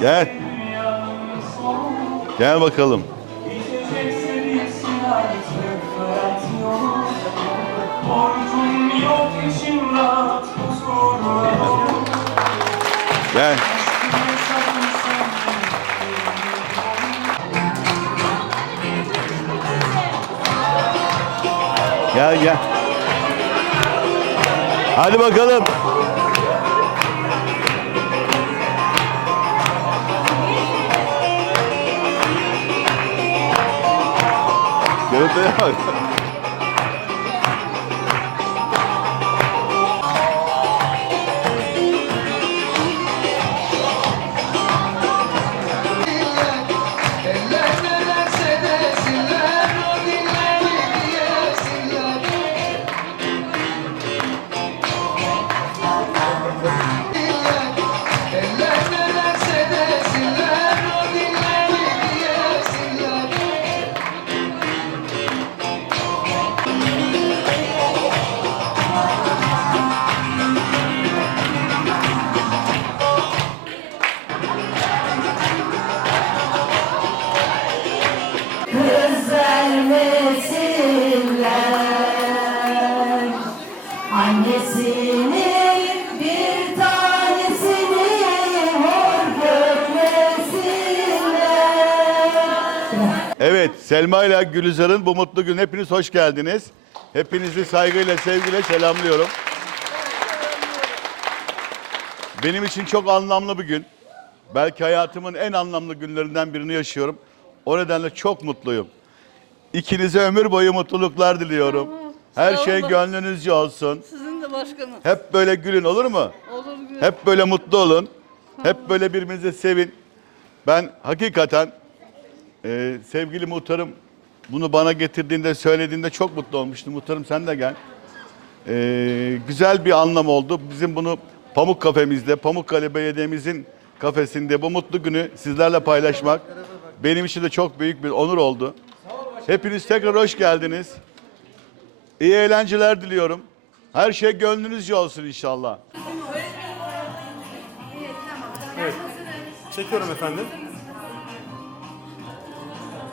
Gel. Gel bakalım. Gel. Gel gel. Hadi bakalım. 여유 빼요. Evet, Selma ile Gülizar'ın bu mutlu gün hepiniz hoş geldiniz. Hepinizi saygıyla, sevgiyle selamlıyorum. Benim için çok anlamlı bir gün. Belki hayatımın en anlamlı günlerinden birini yaşıyorum. O nedenle çok mutluyum. İkinize ömür boyu mutluluklar diliyorum. Her Sağ şey olun. gönlünüzce olsun. Sizin de başkanım. Hep böyle gülün olur mu? Olur. Hep böyle mutlu olun. Hep böyle birbirinize sevin. Ben hakikaten e, sevgili muhtarım bunu bana getirdiğinde, söylediğinde çok mutlu olmuştum. Muhtarım sen de gel. E, güzel bir anlam oldu. Bizim bunu Pamuk kafemizde, Pamukkale Belediye'mizin kafesinde bu mutlu günü sizlerle paylaşmak benim için de çok büyük bir onur oldu. Hepiniz tekrar hoş geldiniz. İyi eğlenceler diliyorum. Her şey gönlünüzce olsun inşallah. Çekiyorum efendim.